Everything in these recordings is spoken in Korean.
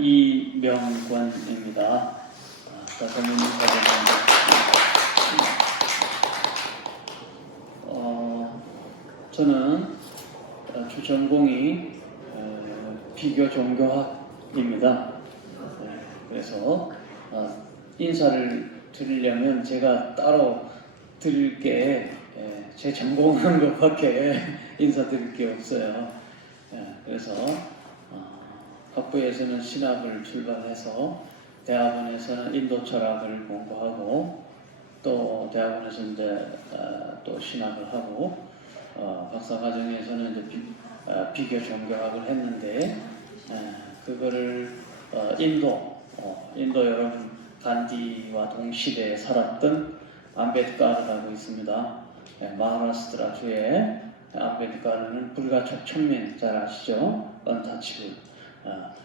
이명권입니다. 선생님 저는 주전공이 비교 종교학입니다. 그래서 인사를 드리려면 제가 따로 드릴 게 제 전공한 것밖에 인사드릴 게 없어요. 그래서 학부에서는 신학을 출발해서 대학원에서는 인도 철학을 공부하고 또 대학원에서 이제 또 신학을 하고 박사과정에서는 이제 비교 종교학을 했는데 그거를 인도 여러분 간디와 동시대에 살았던 암베드카르라고 있습니다. 마하라스트라주의 암베드카르는 불가촉 천민 잘 아시죠? 언타치블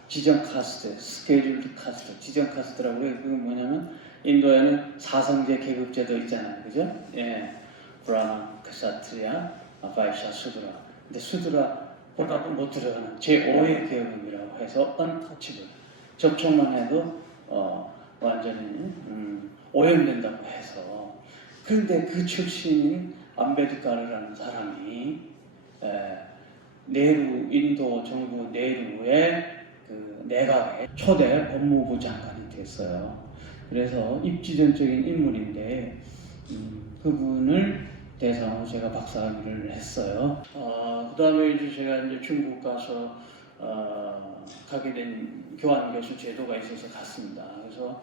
지정 카스트, 스케줄드 카스트, 지정 카스트라고 해요. 그건 뭐냐면 인도에는 사성제 계급제도 있잖아요, 그죠? 브라만, 크사트리아, 바이샤, 수드라. 근데 수드라보다도 못 들어가는 제5의 계급이라고 해서 언타치블. 접촉만 해도 완전히 오염된다고 해서. 그런데 그 출신인 암베드카르라는 사람이 네루, 인도 정부 네루의 그 내각의 초대 법무부 장관이 됐어요. 그래서 입지전적인 인물인데 그분을 대상으로 제가 박사학위를 했어요. 그 다음에 이제 제가 이제 중국 가서 가게 된 교환 교수 제도가 있어서 갔습니다. 그래서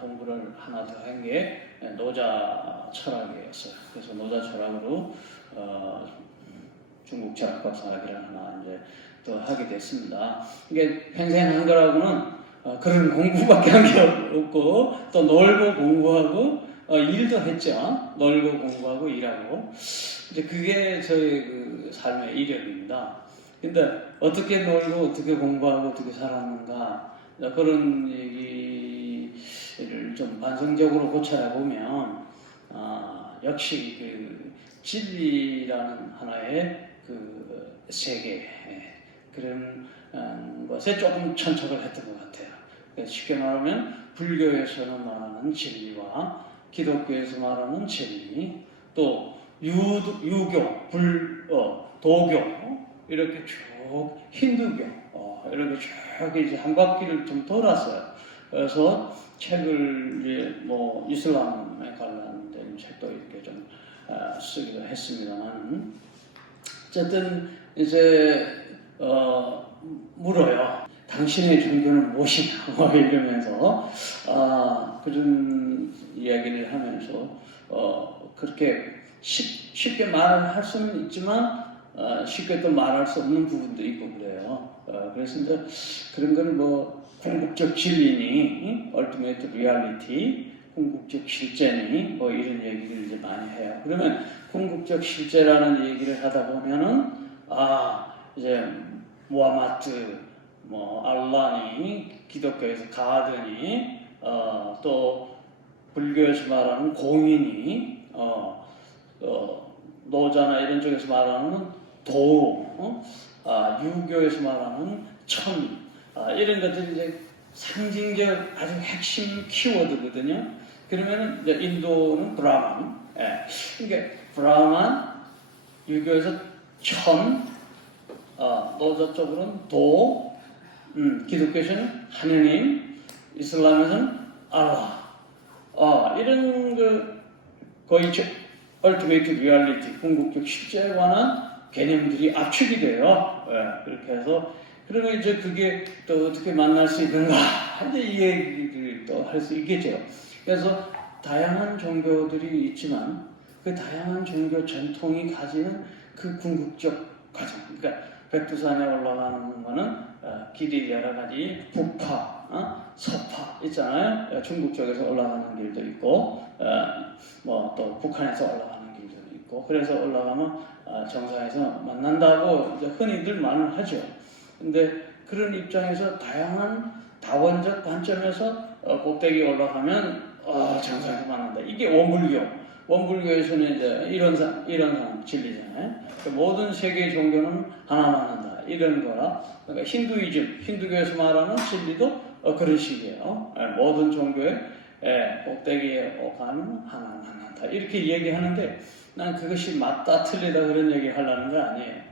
공부를 하나 더 한 게 노자 철학이었어요. 그래서 노자 철학으로 중국 철학 박사학위를 하나 이제 또 하게 됐습니다. 이게 평생 한 거라고는 그런 공부밖에 한 게 없고 또 놀고 공부하고 일도 했죠. 놀고 공부하고 일하고 이제 그게 저의 그 삶의 이력입니다. 근데 어떻게 놀고 어떻게 공부하고 어떻게 살았는가 그런 얘기를 좀 반성적으로 고찰해 보면 역시 그 진리라는 하나의 그 세계 그런 것에 조금 천착을 했던 것 같아요. 쉽게 말하면 불교에서는 말하는 진리와 기독교에서 말하는 진리, 또 유교, 도교 이렇게 쭉 힌두교 이렇게 쭉 이제 한 바퀴를 좀 돌았어요. 그래서 책을 이제 뭐 이슬람에 관련된 책도 이렇게 좀 쓰기도 했습니다만 어쨌든 이제 물어요. 당신의 종교는 무엇이냐 이러면서 그런 이야기를 하면서 그렇게 쉽게 말을 할 수는 있지만 쉽게 또 말할 수 없는 부분도 있고 그래요. 그래서 이제 그런 걸 뭐 궁극적 진리니, ultimate reality, 궁극적 실제니 뭐 이런 얘기를 이제 많이 해요. 그러면 궁극적 실제라는 얘기를 하다 보면은 이제 무하마드, 뭐 알라니, 기독교에서 가드니, 또 불교에서 말하는 공인이, 노자나 이런 쪽에서 말하는 도, 유교에서 말하는 천, 이런 것들이 이제 상징적 아주 핵심 키워드거든요. 그러면 이제 인도는 브라만, 그러니까 브라만, 유교에서 천, 노자 쪽으로는 도, 기독교에서는 하느님, 이슬람에서는 알라, 이런 그 거의 ultimate reality, 궁극적 실제에 관한 개념들이 압축이 돼요. 그렇게 해서 그러면 이제 그게 또 어떻게 만날 수 있는가? 이제 이 얘기를 또 할 수 있겠죠. 그래서 다양한 종교들이 있지만 그 다양한 종교 전통이 가지는 그 궁극적 과정. 그러니까 백두산에 올라가는 거는 길이 여러 가지 북파, 서파 있잖아요. 중국 쪽에서 올라가는 길도 있고, 뭐 또 북한에서 올라가는 길도 있고, 그래서 올라가면 정상에서 만난다고 이제 흔히들 말을 하죠. 근데 그런 입장에서 다양한 다원적 관점에서 꼭대기 올라가면 정상에서 만난다. 이게 원불교. 원불교에서는 이제 이런 진리잖아요. 모든 세계의 종교는 하나 만난다. 이런 거라. 그러니까 힌두교에서 말하는 진리도 그런 식이에요. 모든 종교의 꼭대기에 가는 하나다 이렇게 얘기하는데 난 그것이 맞다 틀리다 그런 얘기 하려는 거 아니에요.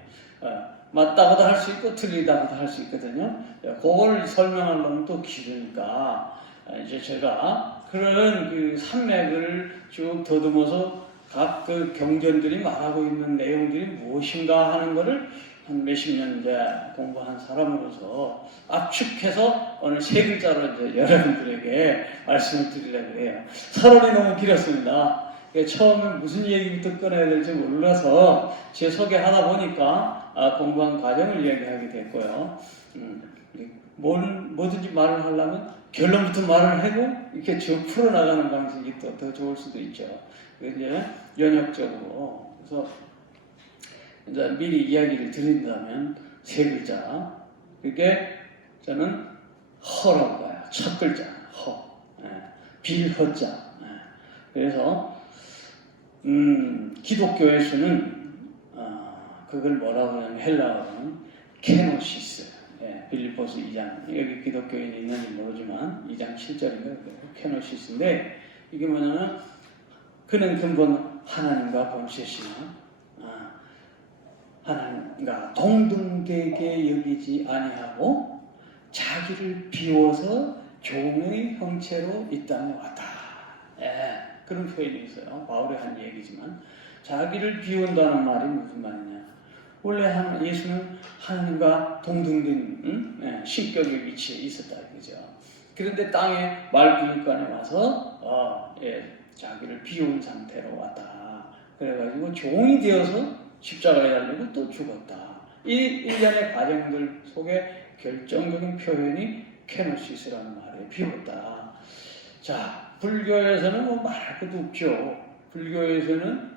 맞다고도 할 수 있고 틀리다고도 할 수 있거든요. 그걸 설명하려면 또 길으니까 이제 제가 그런 그 산맥을 쭉 더듬어서 각 그 경전들이 말하고 있는 내용들이 무엇인가 하는 거를 한 몇십 년 이제 공부한 사람으로서 압축해서 오늘 세 글자로 이제 여러분들에게 말씀을 드리려고 해요. 서론이 너무 길었습니다. 처음에 무슨 얘기부터 꺼내야 될지 몰라서 제 소개하다 보니까 공부한 과정을 얘기하게 됐고요. 뭐든지 말을 하려면 결론부터 말을 하고 이렇게 쭉 풀어나가는 방식이 또 더 좋을 수도 있죠. 이제 연역적으로. 그래서 이제 미리 이야기를 드린다면 세 글자. 그게 저는 허라고 봐요. 첫 글자 허. 빌허자. 그래서 기독교에서는 그걸 뭐라고 하냐면 헬라어로는 케노시스. 빌립보서 2장 여기 기독교인이 있는지 모르지만 2장 7절인가 케노시스인데 이게 뭐냐면 그는 근본 하나님과 본체시나 하나님과 동등되게 여기지 아니하고 자기를 비워서 종의 형체로 이 땅에 왔다. 그런 표현이 있어요. 바울이 한 얘기지만 자기를 비운다는 말이 무슨 말이냐. 원래 예수는 하나님과 동등된 신격의 위치에 있었다 이거죠. 그런데 땅에 말기육간에 와서 자기를 비운 상태로 왔다. 그래가지고 종이 되어서 십자가에 달리고 또 죽었다. 이 일련의 과정들 속에 결정적인 표현이 케노시스라는 말에 비웠다. 자, 불교에서는 뭐 말할 것도 없죠. 불교에서는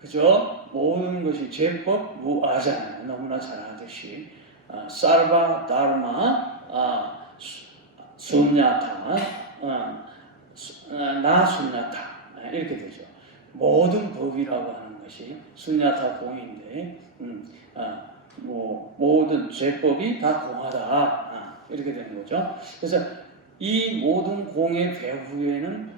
그죠? 모든 것이 제법 무아잖아요. 너무나 잘 아듯이 사르바 다르마 순야타 나순야타 이렇게 되죠. 모든 법이라고 하는 것이 순야타 공인데 모든 제법이 다 공하다 이렇게 되는 거죠. 그래서 이 모든 공의 배후에는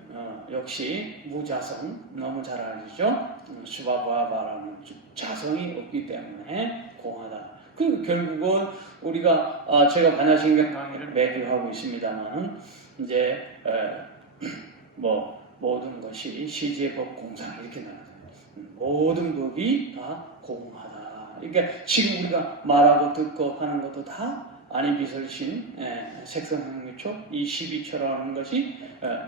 역시 무자성 너무 잘 알죠. 수바바바라는 자성이 없기 때문에 공하다. 그 결국은 우리가 제가 반야신경 강의를 매주 하고 있습니다만 이제 모든 것이 시제법 공상 이렇게 나와요. 모든 법이 다 공하다. 그러니까 지금 우리가 말하고 듣고 하는 것도 다 아니비설신, 색성행미촉, 이 12초라는 것이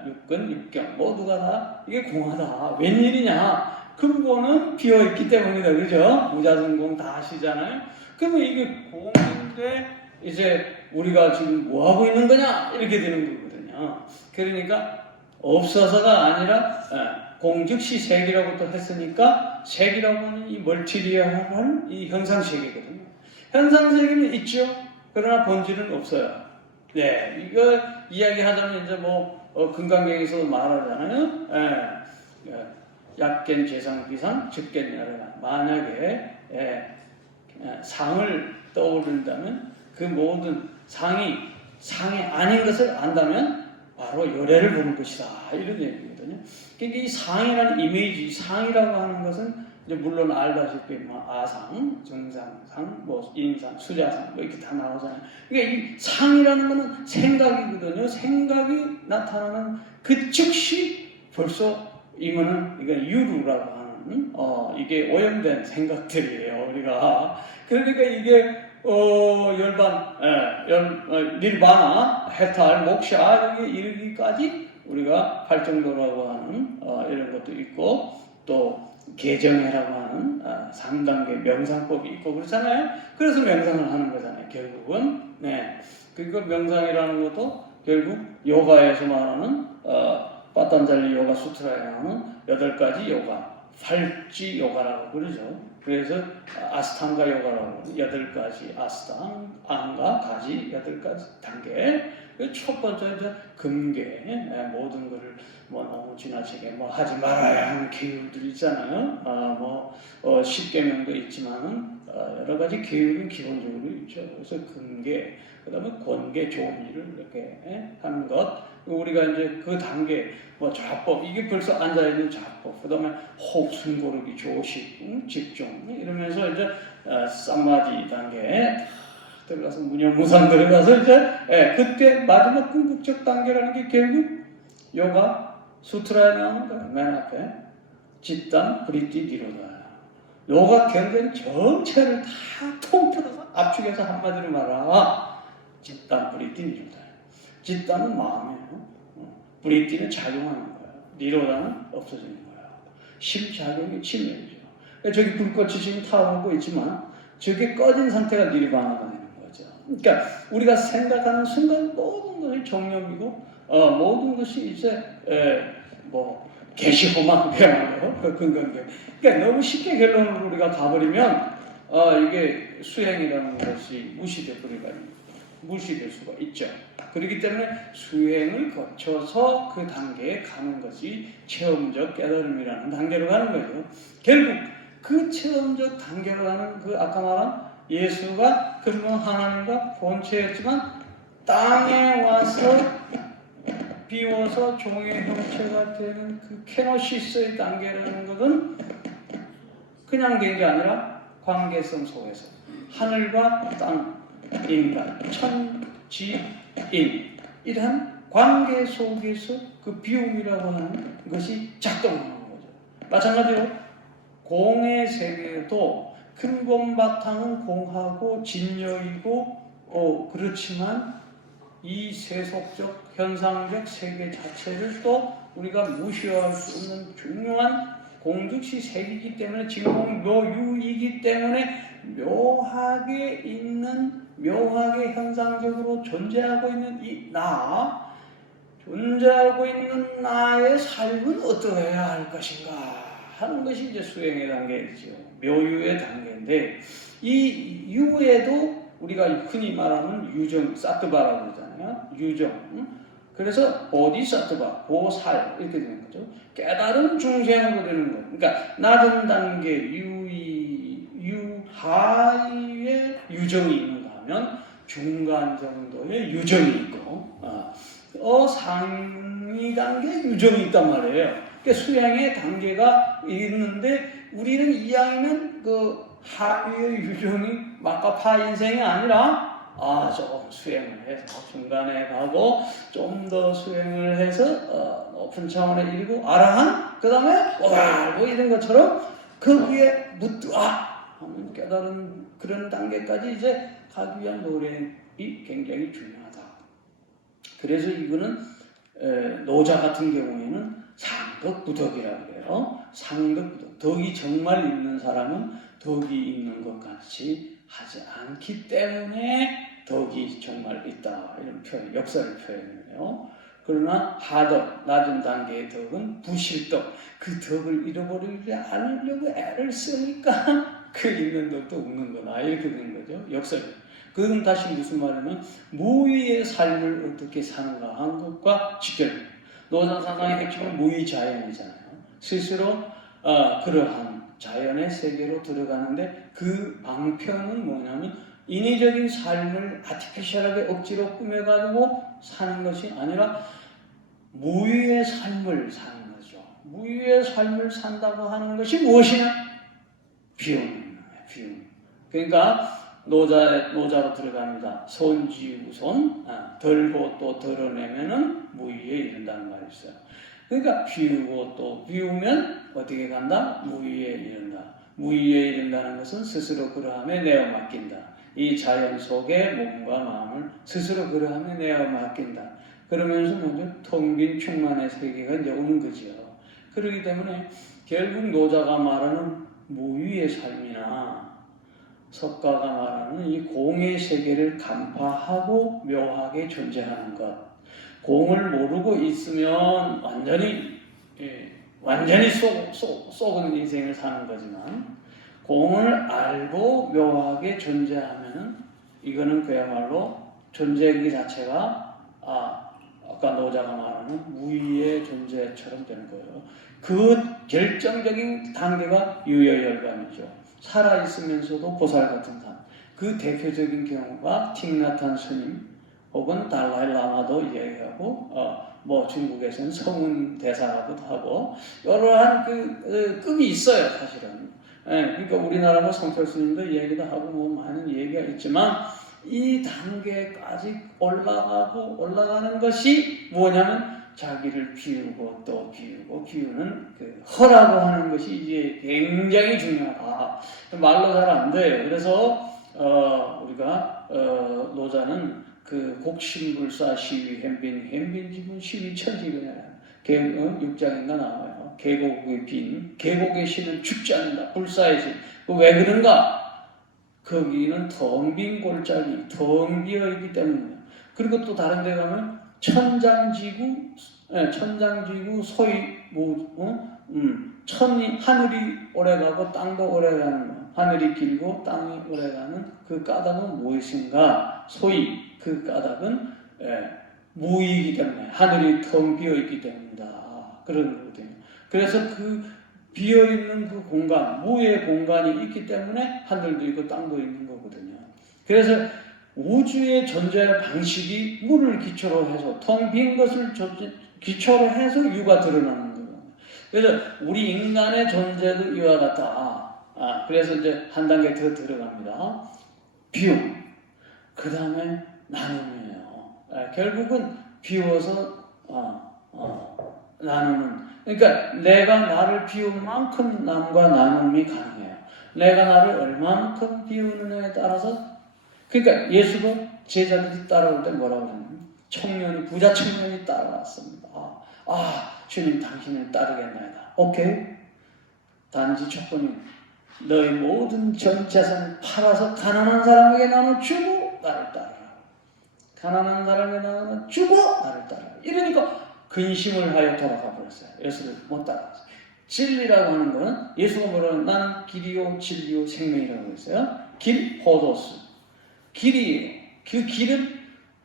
육근, 육경 모두가 다 이게 공하다. 웬일이냐? 근본은 비어있기 때문이다. 그죠? 무자성공 다 아시잖아요? 그러면 이게 공인데 이제 우리가 지금 뭐하고 있는 거냐? 이렇게 되는 거거든요. 그러니까 없어서가 아니라 공즉시 색이라고 또 했으니까 색이라고 하는 이 멀티리얼한 이 현상세계거든요. 현상세계는 있죠. 그러나 본질은 없어요. 이거 이야기하자면 이제 금강경에서 말하잖아요. 약견 재상 비상 즉견 열애가 만약에 상을 떠오른다면 그 모든 상이 아닌 것을 안다면 바로 열애를 보는 것이다. 이런 얘기거든요. 그러니까 이 상이라는 이미지, 상이라고 하는 것은 이제 물론 알다시피 아상, 정상상, 인상, 수자상 이렇게 다 나오잖아요. 그러니까 이 상이라는 것은 생각이거든요. 생각이 나타나는 그 즉시 벌써 이거는 유루라고 하는 이게 오염된 생각들이에요. 우리가 그러니까 이게 열반, 닐바나, 해탈, 목샤 여기 이르기까지 우리가 팔정도라고 하는 이런 것도 있고 또 개정회라고 하는 3단계 명상법이 있고 그렇잖아요. 그래서 명상을 하는 거잖아요. 결국은 그리고 명상이라는 것도 결국 요가에서 말하는 빠탄잘리 요가 수트라에 나오는 8가지 요가, 팔찌 요가라고 그러죠. 그래서 아스탕가 요가라고 8가지 아스탕, 앙가, 가지 8가지 단계. 첫 번째 이제 금계, 모든 것을 너무 지나치게 하지 말아야 하는 기율들 있잖아요. 10계명도 있지만은 여러 가지 계율은 기본적으로 있죠. 그래서 근계, 그 다음에 권계, 좋은 일을 이렇게 하는 것. 우리가 이제 그 단계, 뭐 좌법, 이게 벌써 앉아있는 좌법, 그 다음에 호흡, 숨 고르기, 조식, 집중, 이러면서 이제 쌈마디 단계에 들어가서 무념무상 들어가서 이제 그때 마지막 궁극적 단계라는 게 결국 요가 수트라에 나오는 거예요. 맨 앞에 집단 브리티 니로다. 요가 경전 전체를 다 통틀어서 압축해서 한마디로 말하라. 집단 브리티 니로다. 집단은 마음이에요. 브리티는 작용하는 거예요. 니로다는 없어지는 거예요. 심작용이 치명이죠. 저기 불꽃이 지금 타오르고 있지만 저게 꺼진 상태가 니르바나가 되는 거죠. 그러니까 우리가 생각하는 순간 모든 것이 정념이고 모든 것이 이제 뭐 계시호만 배우는 거, 그 근간계. 그러니까 너무 쉽게 결론으로 우리가 가버리면 이게 수행이라는 것이 무시될 수가 있죠. 그렇기 때문에 수행을 거쳐서 그 단계에 가는 것이 체험적 깨달음이라는 단계로 가는 거죠. 결국 그 체험적 단계로 가는 그 아까 말한 예수가 그러면 하나님과 본체였지만 땅에 와서 비워서 종의 형체가 되는 그 케노시스의 단계라는 것은 그냥 된 게 아니라 관계성 속에서 하늘과 땅, 인간, 천, 지, 인 이러한 관계 속에서 그 비움이라고 하는 것이 작동하는 거죠. 마찬가지로 공의 세계도 근본 바탕은 공하고 진여이고 그렇지만 이 세속적 현상적 세계 자체를 또 우리가 무시할 수 없는 중요한 공즉시 세계이기 때문에 진공묘유이기 때문에 묘하게 현상적으로 존재하고 있는 존재하고 있는 나의 삶은 어떠해야 할 것인가 하는 것이 이제 수행의 단계이죠. 묘유의 단계인데 이 유에도 우리가 흔히 말하는 유정, 사트바라고 그러잖아요. 유정. 그래서 보디사트바, 보살 이렇게 되는 거죠. 깨달은 중생으로 되는 거예요. 그러니까 낮은 단계 유하의 유정이 있는가 하면 중간 정도의 유정이 있고 상위 단계 유정이 있단 말이에요. 그러니까 수양의 단계가 있는데 우리는 이왕이면 그 하위의 유정이 막가파 인생이 아니라 좀 수행을 해서 중간에 가고 좀 더 수행을 해서 높은 차원에 이르고 아라한 그 다음에 뭐 이런 것처럼 그 위에 하면 깨달은 그런 단계까지 이제 가기 위한 노력이 굉장히 중요하다. 그래서 이거는 노자 같은 경우에는 상덕부덕이라고 해요. 상덕부덕. 덕이 정말 있는 사람은 덕이 있는 것 같이 하지 않기 때문에 덕이 정말 있다. 이런 표현, 역사를 표현해요. 그러나 하덕, 낮은 단계의 덕은 부실덕. 그 덕을 잃어버리지 않으려고 애를 쓰니까 그 있는 덕도 없는 거다. 이렇게 되는 거죠. 역사를. 그건 다시 무슨 말이냐면 무위의 삶을 어떻게 사는가 하는 것과 직결돼요. 노자 사상의 핵심은 무위자연이잖아요. 스스로 그러한 자연의 세계로 들어가는데 그 방편은 뭐냐면 인위적인 삶을 아티피셜하게 억지로 꾸며가지고 사는 것이 아니라 무위의 삶을 사는 거죠. 무위의 삶을 산다고 하는 것이 무엇이냐? 비움. 그러니까 노자로 들어갑니다. 손지우손 덜고 또 덜어내면은 무위에 이른다는 말이 있어요. 그러니까 비우고 또 비우면 어떻게 간다? 무위에 이른다. 무위에 이른다는 것은 스스로 그러함에 내어 맡긴다. 이 자연 속에 몸과 마음을 스스로 그러함에 내어 맡긴다. 그러면서 먼저 텅 빈 충만의 세계가 이제 오는 거지요. 그렇기 때문에 결국 노자가 말하는 무위의 삶이나 석가가 말하는 이 공의 세계를 간파하고 묘하게 존재하는 것. 공을 모르고 있으면 완전히 썩은 인생을 사는 거지만 공을 알고 묘하게 존재하면 이거는 그야말로 존재 그 자체가 아까 노자가 말하는 무위의 존재처럼 되는 거예요. 그 결정적인 단계가 유여열감이죠. 살아 있으면서도 보살 같은 사람. 그 대표적인 경우가 틱나탄 스님 혹은 달라이 라마도 이야기하고 뭐 중국에서는 성운 대사라고도 하고 여러한 급이 있어요, 사실은. 예, 그러니까 우리나라 뭐 성철 스님도 이야기도 하고 뭐 많은 얘기가 있지만 이 단계까지 올라가는 것이 뭐냐면 자기를 비우고 또 비우는 그 허라고 하는 것이 이제 굉장히 중요하다. 말로 잘 안 돼요. 그래서 우리가 노자는 그 곡신불사 시위 햄빈지분 시위 천지가 6장인가 나와요. 계곡의 빈, 계곡의 신은 죽지 않는다. 불사의 신. 왜 그런가? 거기는 텅 빈 골짜기, 텅 비어있기 때문이에요. 그리고 또 다른 데 가면 천장지구 소위 하늘이 오래가고 땅도 오래가는, 하늘이 길고 땅이 오래가는 그 까닭은 무엇인가? 소위 그 까닭은 무이기 때문에, 하늘이 텅 비어있기 때문이다. 그런 거거든요. 그래서 그 비어있는 그 공간, 무의 공간이 있기 때문에 하늘도 있고 땅도 있는 거거든요. 그래서 우주의 존재 방식이 물을 기초로 해서, 텅 빈 것을 기초로 해서 유가 드러나는 거예요. 그래서 우리 인간의 존재도 이와 같다. 그래서 이제 한 단계 더 들어갑니다. 비움. 그 다음에 나눔이에요. 결국은 비워서 나누는. 그러니까 내가 나를 비운 만큼 남과 나눔이 가능해요. 내가 나를 얼만큼 비우느냐에 따라서. 그러니까 예수도 제자들이 따라올 때 뭐라고 하냐면 부자 청년이 따라왔습니다. 주님 당신을 따르겠나이다. 오케이. 단지 조건이 너희 모든 전 재산을 팔아서 가난한 사람에게 나눠 주고 나를 따르라. 가난한 사람에게 나눠 주고 나를 따르라. 이러니까 근심을 하여 돌아가 버렸어요. 예수를 못 따라갔어요. 진리라고 하는 것은 예수가 뭐라고 나는 길이요 진리요 생명이라고 했어요. 길, 호도스. 길이에요. 그 길은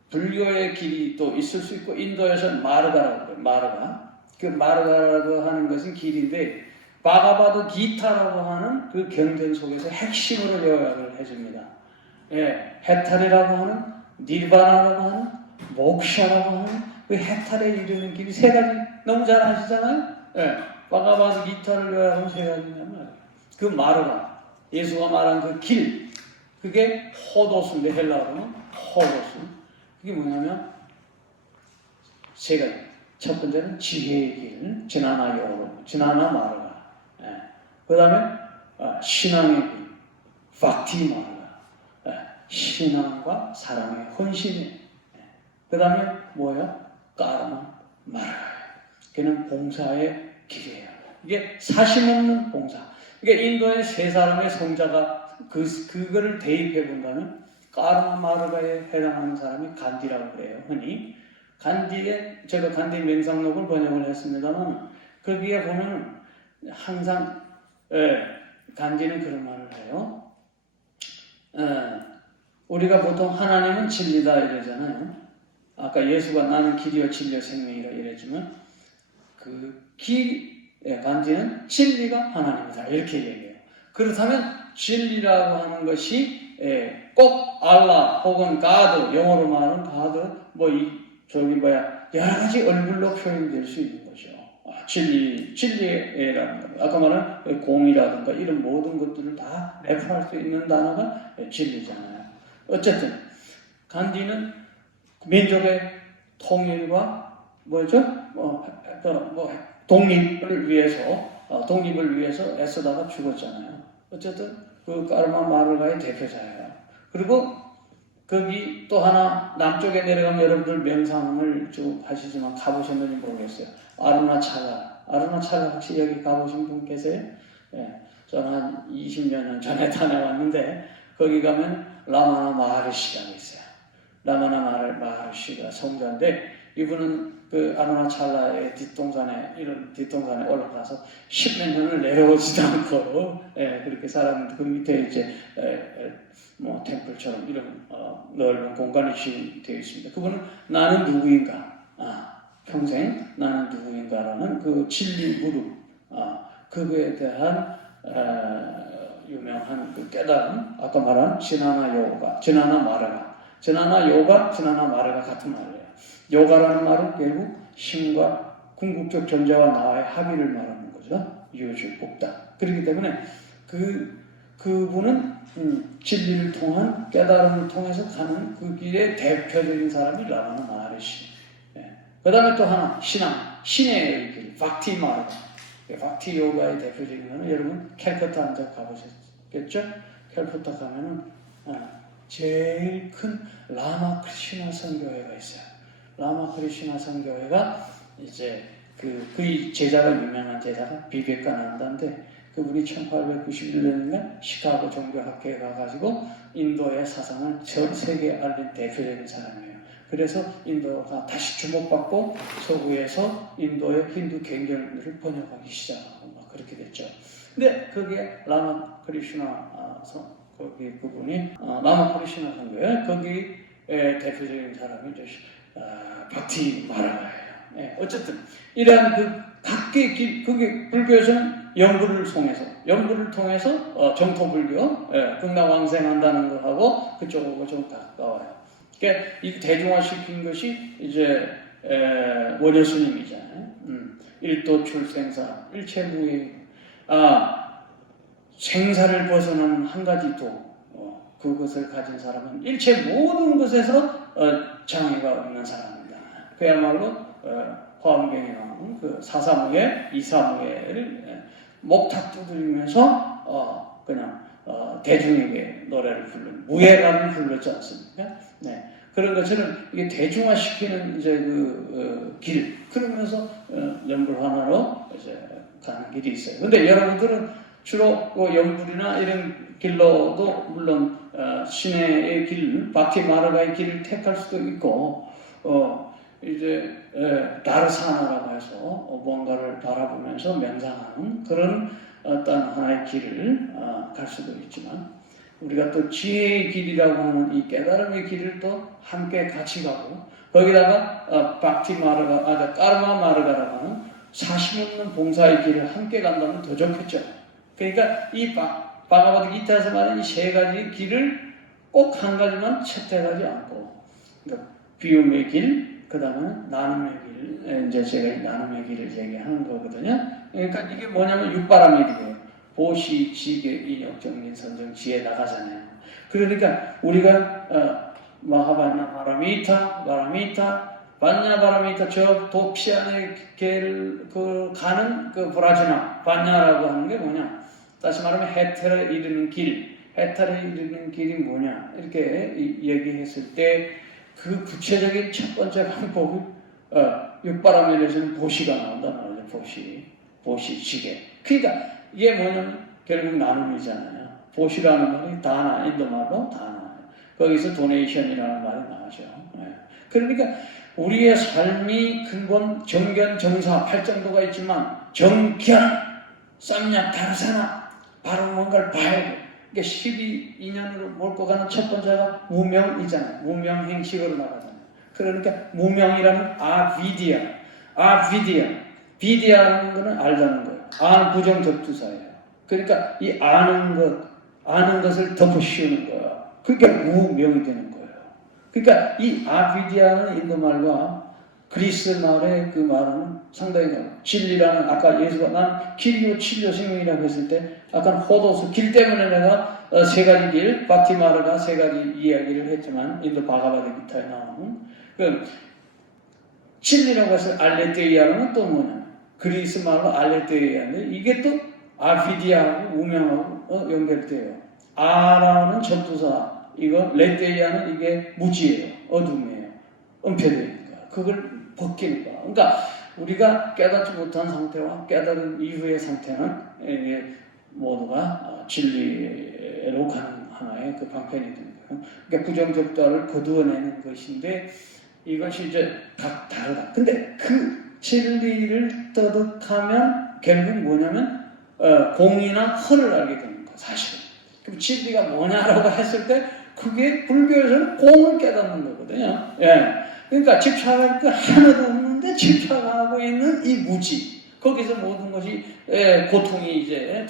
불교의 길이 또 있을 수 있고 인도에서는 마르가라고 해요. 마르가. 그 마르가라고 하는 것은 길인데 바가바드 기타라고 하는 그 경전 속에서 핵심으로 요약을 해줍니다. 해탈이라고 하는 니르바나라고 하는 목샤라고 하는 그 해탈에 이르는 길이 세 가지 너무 잘 아시잖아요. 바가바드 기타를 요약하면 세 가지냐면 그 마르가 예수가 말한 그 길 그게 호도스인데 헬라어로는 호도스. 그게 뭐냐면 세 가지. 첫 번째는 지혜의 길, 지나나 요로, 지나나 마르가. 그 다음에 신앙의 길, 박티 마르가. 신앙과 사랑의 헌신이. 그 다음에 뭐예요? 까르마 마르가. 그는 봉사의 길이에요. 이게 사심 없는 봉사. 그러니까 인도의 세 사람의 성자가 그거를 대입해 본다면 까르마 마르가에 해당하는 사람이 간디라고 그래요. 흔히 제가 간디 명상록을 번역을 했습니다만 거기에 보면 항상 간디는 그런 말을 해요. 우리가 보통 하나님은 진리다 이러잖아요. 아까 예수가 나는 길이요 진리요 생명이라 이랬지만 간디는 진리가 하나님이다 이렇게 얘기해요. 그렇다면 진리라고 하는 것이 꼭 알라 혹은 가드, 영어로 말하는 가드, 여러 가지 얼굴로 표현될 수 있는 거죠. 진리라는 거. 아까 말한 공이라든가 이런 모든 것들을 다 레퍼할 수 있는 단어가 진리잖아요. 어쨌든 간디는 민족의 통일과 독립을 위해서 애쓰다가 죽었잖아요. 어쨌든 그 까르마 마르가의 대표자예요. 그리고 거기 또 하나 남쪽에 내려가면 여러분들 명상을 쭉 하시지만 가보셨는지 모르겠어요. 아루나찰라 혹시 여기 가보신 분 계세요? 저는 한 20년 전에 다녀왔는데 거기 가면 라마나 마하르시가 있어요. 라마나 마하르시가 성자인데 이분은 그 아루나찰라의 뒷동산에 올라가서 10몇 년을 내려오지도 않고 그렇게 살았는데 그 밑에 이제 템플처럼 이런 넓은 공간이 되어 있습니다. 그분은 나는 누구인가? 평생 나는 누구인가라는 그 진리 물음, 그거에 대한 유명한 그 깨달음, 아까 말한 지나나 요가, 지나나 마르가, 지나나 요가, 지나나 마르가 같은 말이에요. 요가라는 말은 결국 신과 궁극적 존재와 나의 합의를 말하는 거죠. 유주법다. 그렇기 때문에 그분은 진리를 통한 깨달음을 통해서 가는 그 길의 대표적인 사람이 라마나 마하리시. 그 다음에 또 하나, 신의 길, 박티 마르가. 박티 요가의 대표적인 거는 여러분 캘커타 한번 가보셨겠죠? 캘커타 가면은 제일 큰 라마 크리시나 선교회가 있어요. 라마 크리시나 선교회가 이제 그 제자가 유명한 제자가 비베카난다인데 그분이 1891년인가 시카고 종교학회에 가가지고 인도의 사상을 전 세계에 알린 대표적인 사람이에요. 그래서 인도가 다시 주목받고 서구에서 인도의 힌두 경전들을 번역하기 시작하고 막 그렇게 됐죠. 근데 거기에 라마 크리슈나 거기 그분이 라마 크리슈나 선교회 거기에 대표적인 사람이 박티 마라가예요. 어쨌든 이러한 그 각계의 길, 그게 불교에서는 연구를 통해서 정토불교 극락왕생한다는 것하고 그쪽하고 좀 가까워요. 그러니까 이 대중화시킨 것이 이제 원효스님이잖아요. 일도 출생사, 일체무의 생사를 벗어난 한 가지 도 그것을 가진 사람은 일체 모든 것에서 장애가 없는 사람입니다. 그야말로 화엄경에 나오는 그 사사무예, 이사무예를 목탁 두드리면서 그냥 대중에게 노래를 부르는 무예가를 불렀지 않습니까? 네. 그런 것처럼 이게 대중화시키는 이제 길 그러면서 연불하나로 이제 가는 길이 있어요. 근데 여러분들은 주로 연불이나 이런 길로도 물론 신의 길, 바티마르가의 길을 택할 수도 있고 이제 다르사나라고 해서 뭔가를 바라보면서 명상하는 그런 어떤 하나의 길을 갈 수도 있지만 우리가 또 지혜의 길이라고 하는 이 깨달음의 길을 또 함께 같이 가고 거기다가 박티마르가, 까르마마르가라고 하는 사심 없는 봉사의 길을 함께 간다면 더 좋겠죠. 그러니까 이 바가바드 기타에서 말하는 이 세 가지 길을 꼭 한 가지만 채택하지 않고 그러니까 비움의 길, 그 다음에 나눔의 길, 이제 제가 이 나눔의 길을 얘기하는 거거든요. 그러니까 이게 뭐냐면 육바람의 길이에요. 보시, 지계, 인역, 정린, 선정, 지혜 나가잖아요. 그러니까 우리가 마하바나 바라미타, 반야 바라미타, 저 도피 안에 길을 가는 그 브라지나, 반야라고 하는 게 뭐냐? 다시 말하면 해탈에 이르는 길, 해탈에 이르는 길이 뭐냐? 이렇게 얘기했을 때 그 구체적인 첫 번째 방법이 육바라밀에서는 보시가 나온다는 거죠. 보시, 지계. 그러니까 이게 뭐냐면 결국 나눔이잖아요. 보시라는 말이 다나, 인도말로 다나. 거기서 도네이션이라는 말이 나오죠. 그러니까 우리의 삶이 근본 정견, 정사, 8정도가 있지만 정견, 쌈약, 다르사나 바로 뭔가를 봐야 돼. 그러니까 12인연으로 몰고 가는 첫 번째가 무명이잖아요. 무명 행식으로 나가잖아요. 그러니까 무명이라는 비디아라는 거는 알다는 거예요. 아는 부정접두사예요. 그러니까 이 아는 것을 덮어 씌우는 거예요. 그게 무명이 되는 거예요. 그러니까 이 아비디아는 인도말과 그리스 말의 그 말은 상당히 진리라는 아까 예수가 난 길이요 진리요 생명이라고 했을 때 약간 호도수 길 때문에 내가 세 가지 길 바티마르가 세 가지 이야기를 했지만 인도 바가바드 기타에 나오는 그 진리라고 해서 알레테이아는 또 뭐냐 그리스 말로 알레테이아인데 이게 또 아비디아하고 우명하고 연결돼요. 아라는 접두사 이거 레테이아는 이게 무지예요. 어둠이에요. 은폐되니까 그걸 벗기는 거야. 그러니까 우리가 깨닫지 못한 상태와 깨달은 이후의 상태는 모두가 진리로 가는 하나의 그 방편이 되는 거예요. 그러니까 부정적다를 거두어내는 것인데 이것이 이제 각 다르다. 근데 그 진리를 터득하면 결국 뭐냐면 공이나 허를 알게 되는 거 사실은. 그럼 진리가 뭐냐라고 했을 때 그게 불교에서는 공을 깨닫는 거거든요. 예. 그러니까 집착할 거 하나도 없는데 집착하고 있는 이 무지, 거기서 모든 것이 고통이 이제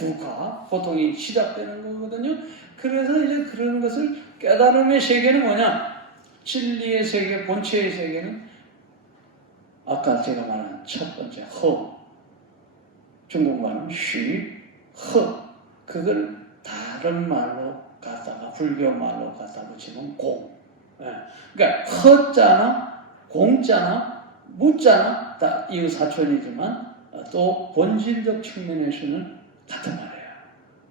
고통이 시작되는 거거든요. 그래서 이제 그런 것을 깨달음의 세계는 뭐냐? 진리의 세계, 본체의 세계는 아까 제가 말한 첫 번째 허, 중국말은 쉬, 허, 그걸 다른 말로 갖다가 불교 말로 갖다 붙이면 공. 그러니까 허자나 공자나 무자나 다 이웃사촌이지만 또 본질적 측면에서는 같은 말이에요.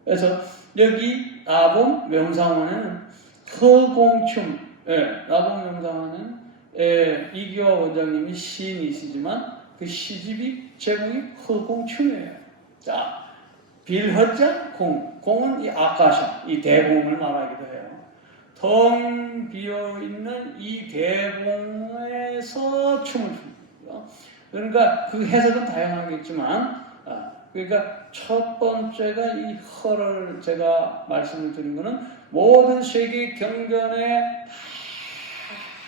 그래서 여기 나봄 명상원에는 허공춤, 나봄 명상원은 이기화 원장님이 시인이시지만 그 시집이 제목이 허공춤이에요. 자, 빌허자 공, 공은 이 아카샤, 이 대공을 말하기도 해요. 텅 비어있는 이 대공에서 춤을 춥니다. 그러니까 그 해석은 다양하겠지만, 그러니까 첫 번째가 이 허를 제가 말씀을 드린 거는 모든 세계 경전에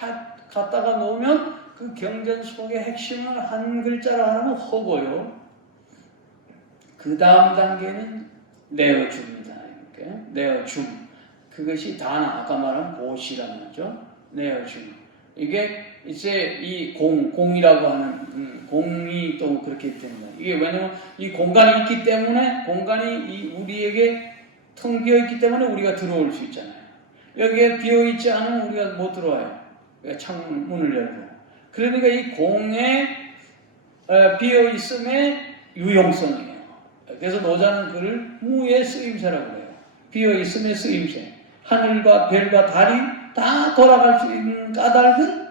다 갖다가 놓으면 그 경전 속의 핵심을 한 글자로 하면 허고요. 그 다음 단계는 내어줍니다. 이렇게 내어줌. 그것이 다나, 아까 말한 보시라는 거죠. 내어줌. 이게 이제 이 공이라고 하는 공이 또 그렇게 되는 거예요. 이게 왜냐면 이 공간이 있기 때문에 공간이 우리에게 텅 비어 있기 때문에 우리가 들어올 수 있잖아요. 여기에 비어 있지 않으면 우리가 못 들어와요. 창문을 열고. 그러니까 이 공에 비어 있음의 유용성이에요. 그래서 노자는 그를 무의 쓰임새라고 해요. 비어 있음의 쓰임새. 하늘과 별과 달이 다 돌아갈 수 있는 까닭은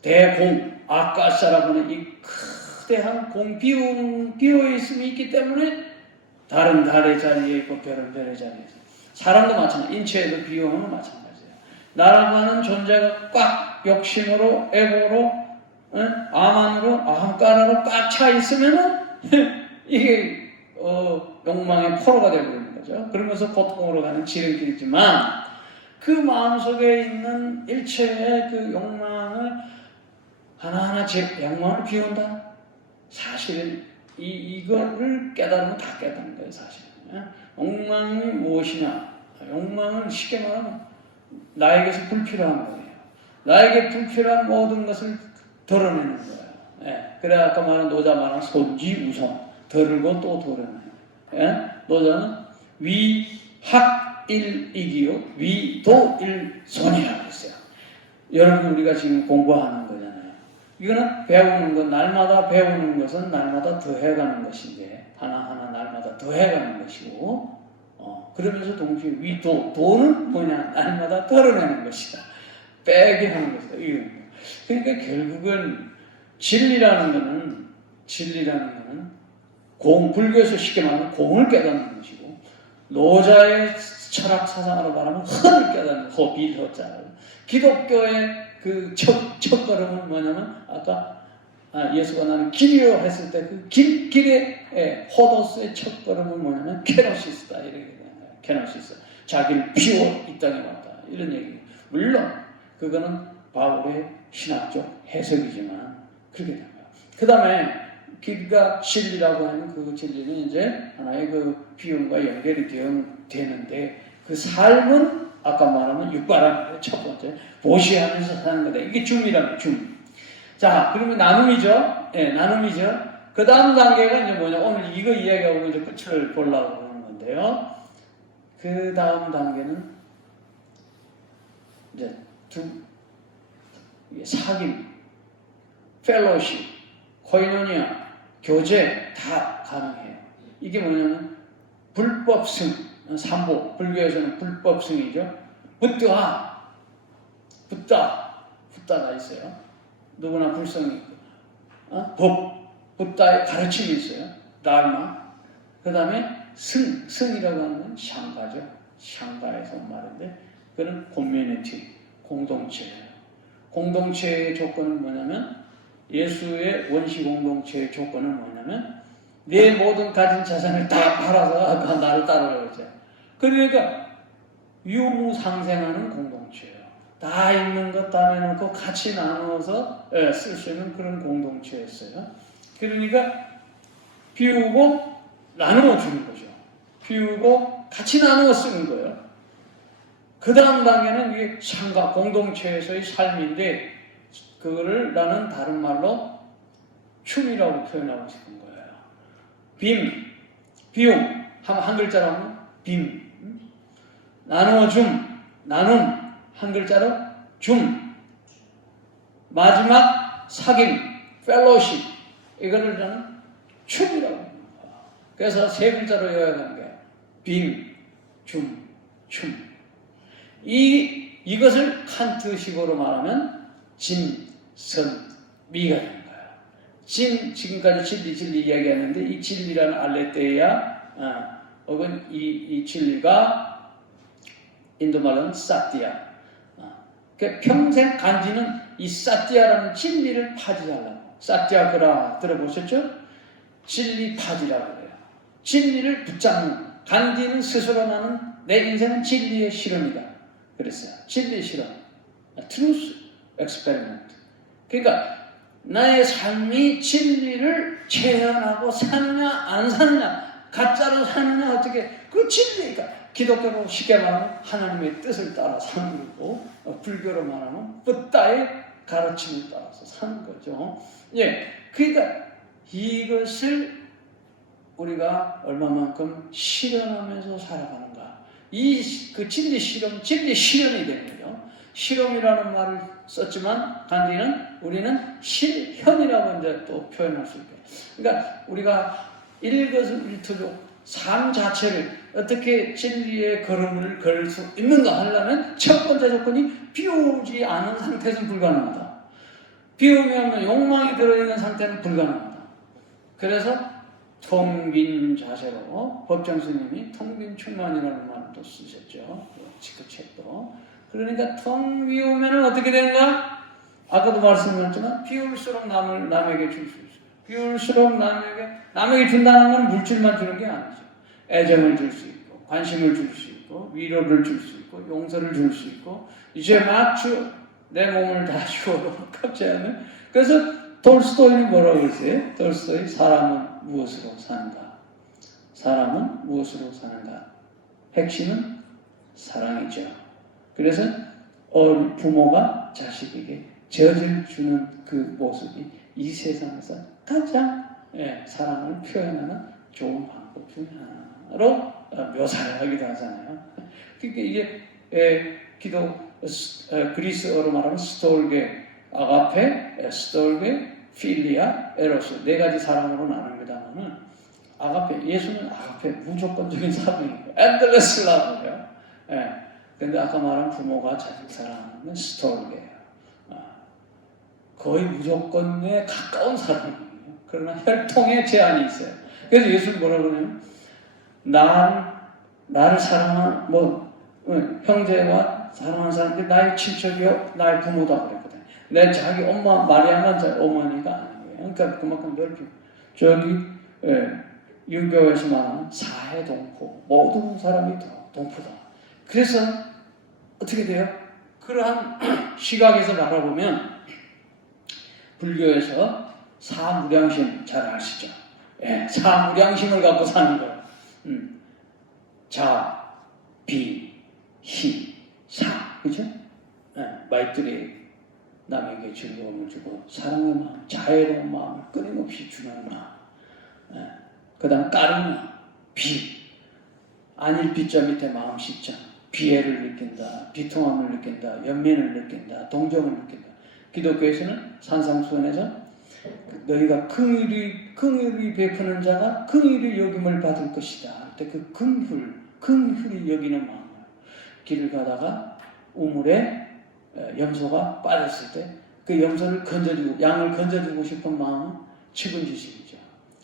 대공, 아까샤라고 하는 이 크대한 공, 비어 있음이 있기 때문에 달은 달의 자리에 있고 별은 별의 자리에 있고 사람도 마찬가지예요. 인체에도 비유하면 마찬가지예요. 나라고 하는 존재가 꽉 욕심으로, 에고로, 아만으로, 아함가라로 꽉 차 있으면은 이게 욕망의 포로가 되어버리는 거죠. 그러면서 고통으로 가는 지름길이지만 그 마음속에 있는 일체의 그 욕망을 하나하나 욕망을 비운다. 사실은 이거를 깨달으면 다 깨닫는 거예요. 사실은. 욕망이 무엇이냐? 욕망은 쉽게 말하면 나에게서 불필요한 거예요. 나에게 불필요한 모든 것을 덜어내는 거예요. 그래 아까 말한 노자 말한 손지우선 덜고 또 덜어내는. 노자는 위학일이기요 위도일손이라고 했어요. 여러분 우리가 지금 공부하는 거잖아요. 이거는 배우는 것, 날마다 배우는 것은 날마다 더해가는 것인데 하나하나 날마다 더해가는 것이고 그러면서 동시에 도는 뭐냐? 날마다 덜어내는 것이다. 빼게 하는 것이다. 그러니까 결국은 진리라는 것은 불교에서 쉽게 말하면 공을 깨닫는 것이고 노자의 철학 사상으로 말하면 허를 깨닫는 허비허자. 기독교의 그 첫 걸음은 뭐냐면 아까 예수가 나는 길이요 했을 때 그 길의 호도스의 첫 걸음은 뭐냐면 케노시스다 이렇게 되는 거예요. 케노시스. 자기를 비워 이 땅에 왔다 이런 얘기예요. 물론 그거는 바울의 신학적 해석이지만 그렇게 됩니다. 그 다음에 길과 진리라고 하는 그 진리는 이제 하나의 그 비움과 연결이 되는데 그 삶은 아까 말하면 육바람의 첫 번째 보시하면서 사는 거다. 이게 줌이라는 줌. 자, 그러면 나눔이죠. 나눔이죠. 그 다음 단계가 이제 뭐냐? 오늘 이거 이야기하고 이제 끝을 보려고 하는 건데요. 그 다음 단계는 이제 사귐, 펠로십, 코이노니아, 교제 다 가능해요. 이게 뭐냐면 불법승, 삼보, 불교에서는 불법승이죠. 붓다가 있어요. 누구나 불성이 있고, 붓다의 가르침이 있어요. 다르마. 그 다음에 승이라고 하는 건 샹가죠. 샹가에서 말인데, 그건 커뮤니티, 공동체예요. 공동체의 조건은 뭐냐면, 예수의 원시 공동체의 조건은 뭐냐면, 내 모든 가진 자산을 다 팔아서 나를 따르라고 했죠. 그러니까 유무상생하는 공동체예요. 다 있는 것 다 내놓고 같이 나누어서 쓸 수 있는 그런 공동체였어요. 그러니까 비우고 나누어 주는 거죠. 비우고 같이 나누어 쓰는 거예요. 그 다음 단계는 이게 상가 공동체에서의 삶인데 그거를 나는 다른 말로 춤이라고 표현하고 싶은 거예요. 빔, 비움, 한 글자로 하면 빔, 나누어 줌, 나눔, 한 글자로 줌, 마지막 사귐, 펠로십, 이거를 저는 춤이라고 합니다. 그래서 세 글자로 요약한 게 빔, 줌, 춤. 이것을 칸트식으로 말하면 진, 선, 미가 되는 거예요. 지금까지 진리 이야기했는데 이 진리라는 알레테야, 혹은 이 진리가 인도말로는 사띠아. 평생 간디는 이 사띠아라는 진리를 파지하려고. 사띠아그라 들어보셨죠? 진리 파지라고 해요. 진리를 붙잡는. 간디는 스스로 나는 내 인생은 진리의 실험이다. 그랬어요. 진리 실험. Truth Experiment. 그러니까 나의 삶이 진리를 체현하고 사느냐 안 사느냐 가짜로 사느냐 어떻게 그 진리가 기독교로 쉽게 말하면 하나님의 뜻을 따라 사는 거고 불교로 말하면 부다의 가르침을 따라서 사는 거죠. 예, 그러니까 이것을 우리가 얼마만큼 실현하면서 살아가는가. 그 진리 실현이 되는 거죠. 실험이라는 말을 썼지만 간디는 우리는 실현이라고 이제 또 표현할 수 있게. 그러니까 우리가 일거수일투족 삶 자체를 어떻게 진리의 걸음을 걸 수 있는가 하려면 첫 번째 조건이 비우지 않은 상태에서는 불가능하다. 비움이 없는 욕망이 들어있는 상태는 불가능하다. 그래서 통빈 자세로 법정 스님이 통빈 충만이라는 말을 또 쓰셨죠. 그 책도. 그러니까 텅 비우면 어떻게 되는가? 아까도 말씀드렸지만 비울수록 남에게 줄 수 있어요. 비울수록 남에게 준다는 건 물질만 주는 게 아니죠. 애정을 줄 수 있고 관심을 줄 수 있고 위로를 줄 수 있고 용서를 줄 수 있고 이제 막 내 몸을 다 주어도 아깝지 않아요? 그래서 톨스토이는 뭐라고 했어요? 톨스토이 사람은 무엇으로 사는가? 사람은 무엇으로 사는가? 핵심은 사랑이죠. 그래서 부모가 자식에게 젖을 주는 그 모습이 이 세상에서 가장 사랑을 표현하는 좋은 방법 중에 하나로 묘사를 하기도 하잖아요. 그러니까 이게 그리스어로 말하면 스톨게, 아가페, 스톨게, 필리아, 에로스 네 가지 사랑으로 나눕니다만은 아가페, 예수는 아가페 무조건적인 사랑이에요. 엔들레스 라브예요. 근데 아까 말한 부모가 자식 사랑하는 스톨게예요. 거의 무조건에 가까운 사랑이에요. 그러나 혈통에 제한이 있어요. 그래서 예수는 뭐라고 그러냐면 나를 사랑하는 형제와 사랑하는 사람들이 나의 친척이요 나의 부모다 그랬거든요. 내 자기 엄마 마리아만 어머니가 아니에요. 그러니까 그만큼 넓히고 저기 유교에서 말하는 사해동포 모든 사람이 동포다. 그래서 어떻게 돼요? 그러한 시각에서 바라보면 불교에서 사무량심 잘 아시죠? 사무량심을 갖고 사는 거예요. 자, 비, 히, 사, 그죠? 마이트리 남에게 즐거움을 주고 사랑의 마음, 자애로운 마음을 끊임없이 주는 마음. 그 다음 까르나, 비, 안일 비자 밑에 마음 씻자. 비애를 느낀다, 비통함을 느낀다, 연민을 느낀다, 동정을 느낀다. 기독교에서는 산상수훈에서 너희가 긍휼히 베푸는 자가 긍휼히 여김을 받을 것이다 할 때 그 긍휼히 여기는 마음. 길을 가다가 우물에 염소가 빠졌을 때 그 염소를 건져주고 양을 건져주고 싶은 마음은 측은지심이죠.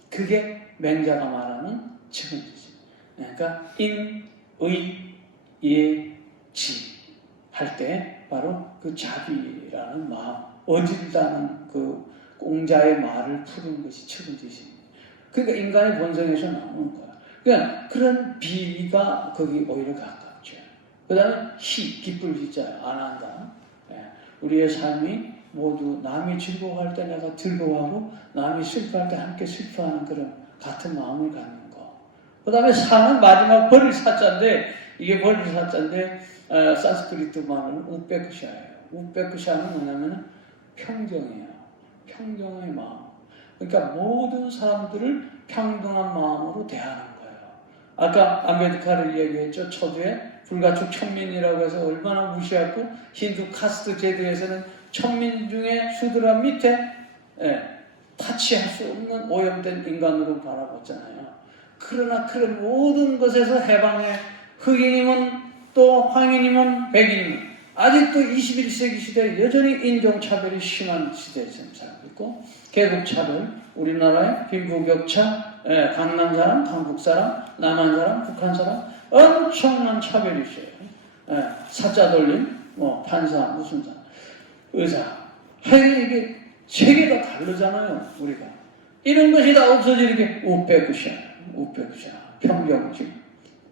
그게 맹자가 말하는 측은지심. 그러니까 인, 의, 예, 지 할 때 바로 그 자비라는 마음, 어질다는 그 공자의 말을 푸는 것이 측은지심입니다. 그러니까 인간의 본성에서 나오는 거야. 그러니까 그런 비가 거기 오히려 가깝죠. 그 다음에 기쁠 기자 안 한다. 우리의 삶이 모두 남이 즐거워할 때 내가 즐거워하고 남이 슬퍼할 때 함께 슬퍼하는 그런 같은 마음을 갖는 거. 그 다음에 사는 마지막 벌일 사자인데, 이게 벌일 사자인데, 산스크리트 말은 우베크샤예요. 우베크샤는 뭐냐면 평정이에요. 평정의 마음. 그러니까 모든 사람들을 평등한 마음으로 대하는 거예요. 아까 암베드카를 이야기했죠. 초두에 불가촉 천민이라고 해서 얼마나 무시하고, 힌두 카스트 제도에서는 천민 중에 수드라 밑에 타치할 수 없는 오염된 인간으로 바라봤잖아요. 그러나 그런 모든 것에서 해방해 흑인이면 또 황인이면 백인이면 아직도 21세기 시대에 여전히 인종차별이 심한 시대에 지금 살고 있고, 계급차별, 우리나라의 빈부격차, 강남 사람, 한국 사람, 남한 사람, 북한 사람 엄청난 차별이 있어요. 사자 돌림, 판사, 무슨 사, 의사. 하여간 이게 세계가 다르잖아요, 우리가. 이런 것이 다 없어지는 게 우베크샤, 평경심.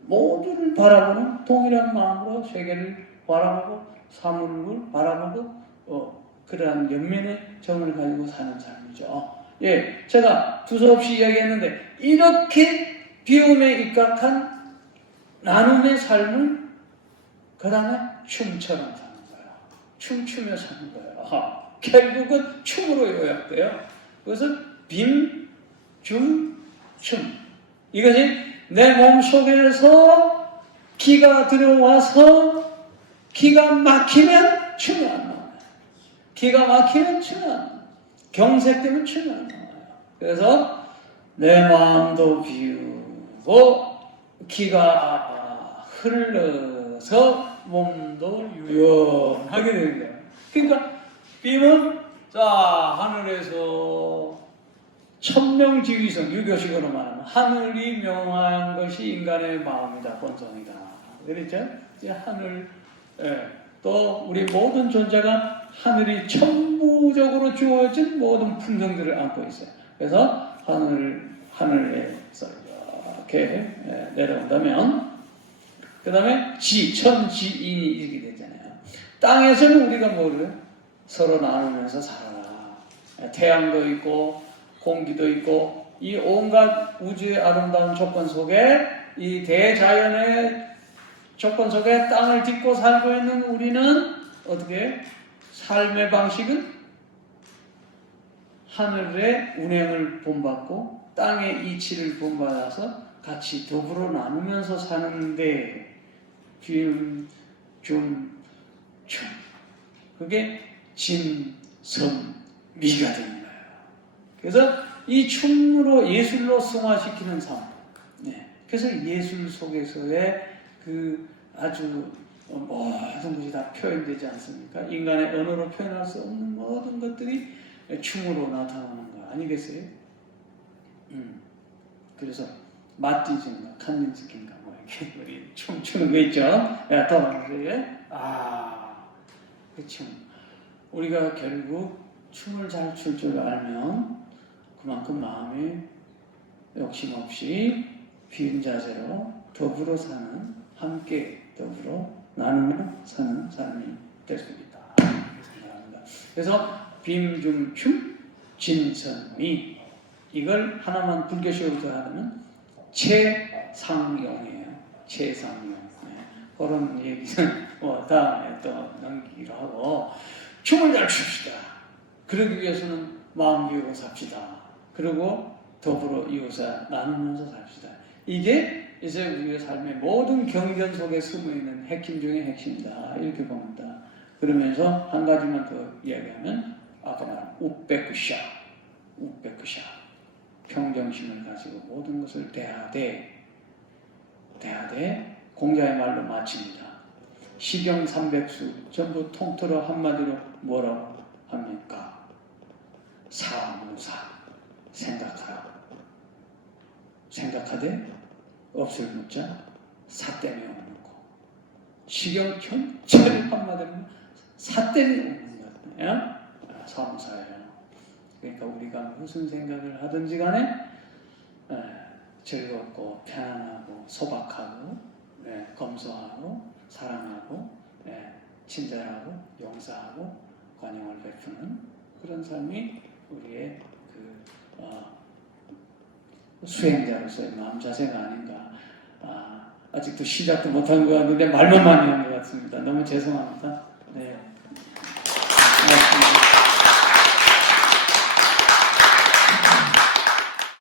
모두를 바라보는 동일한 마음으로 세계를 바라보고 사물을 바라보고 그러한 연민의 정을 가지고 사는 삶이죠. 예, 제가 두서없이 이야기했는데 이렇게 비움에 입각한 나눔의 삶을 그 다음에 춤처럼 사는 거예요. 춤추며 사는 거예요. 결국은 춤으로 요약돼요. 그래서 빔, 줌, 춤. 이것이 내 몸 속에서 기가 들어와서 기가 막히면 춤이 안 나와요. 기가 막히면 춤이 안 나와요. 경색되면 춤이 안 나와요. 그래서 내 마음도 비우고 기가 흘러서 몸도 유연하게 되는 거예요. 그러니까 빔은 자 하늘에서 천명지위성, 유교식으로 말하면 하늘이 명한 것이 인간의 마음이다, 본성이다. 그렇죠? 이제 하늘, 또 우리 모든 존재가 하늘이 천부적으로 주어진 모든 품성들을 안고 있어요. 그래서 하늘에서 이렇게 내려온다면, 그 다음에 천지인이 이렇게 되잖아요. 땅에서는 우리가 뭐를 서로 나누면서 살아라. 태양도 있고 공기도 있고 이 온갖 우주의 아름다운 조건 속에, 이 대자연의 조건 속에 땅을 딛고 살고 있는 우리는 어떻게 삶의 방식은 하늘의 운행을 본받고 땅의 이치를 본받아서 같이 더불어 나누면서 사는데 빔, 줌, 춤, 그게 진, 섬, 미가 됩니다. 그래서 이 춤으로 예술로 승화시키는 삶. 그래서 예술 속에서의 그 아주 모든 것이 다 표현되지 않습니까? 인간의 언어로 표현할 수 없는 모든 것들이 춤으로 나타나는 거 아니겠어요? 그래서 마띠즈인가 칸닌스키인가 이렇게 우리 춤추는 거 있죠? 더 많으세요? 그 춤. 우리가 결국 춤을 잘 출 줄 알면 그만큼 마음이 욕심 없이 비운 자세로 더불어 사는, 함께 더불어 나누며 사는 사람이 될 수 있다. 생각합니다. 그래서 빔, 줌, 춤, 진선미, 이걸 하나만 불교식으로 하면 최상용이에요. 최상용. 그런 얘기는 다음에 또 넘기기로 하고, 춤을 잘 춥시다. 그러기 위해서는 마음 비우고 삽시다. 그리고 더불어 이웃을 나누면서 삽시다. 이게 이제 우리의 삶의 모든 경전 속에 숨어있는 핵심 중의 핵심이다. 이렇게 봅니다. 그러면서 한 가지만 더 이야기하면 아까 말한 우베크샤, 평정심을 가지고 모든 것을 대하되 공자의 말로 마칩니다. 시경 300수 전부 통틀어 한마디로 뭐라고 합니까? 사무사, 생각하라. 생각하되 없을 묻자 사 때문에 없는 거. 시경 전체를 한마디로 사 때문에 없는 거예요. 사무사예요. 그러니까 우리가 무슨 생각을 하든지 간에 즐겁고 편안하고 소박하고 검소하고 사랑하고 친절하고 용서하고 관용을 베푸는 그런 삶이 우리의 수행자로서의 마음 자세가 아닌가. 아직도 시작도 못한 것 같은데 말만 많이 한 것 같습니다. 너무 죄송합니다. 네.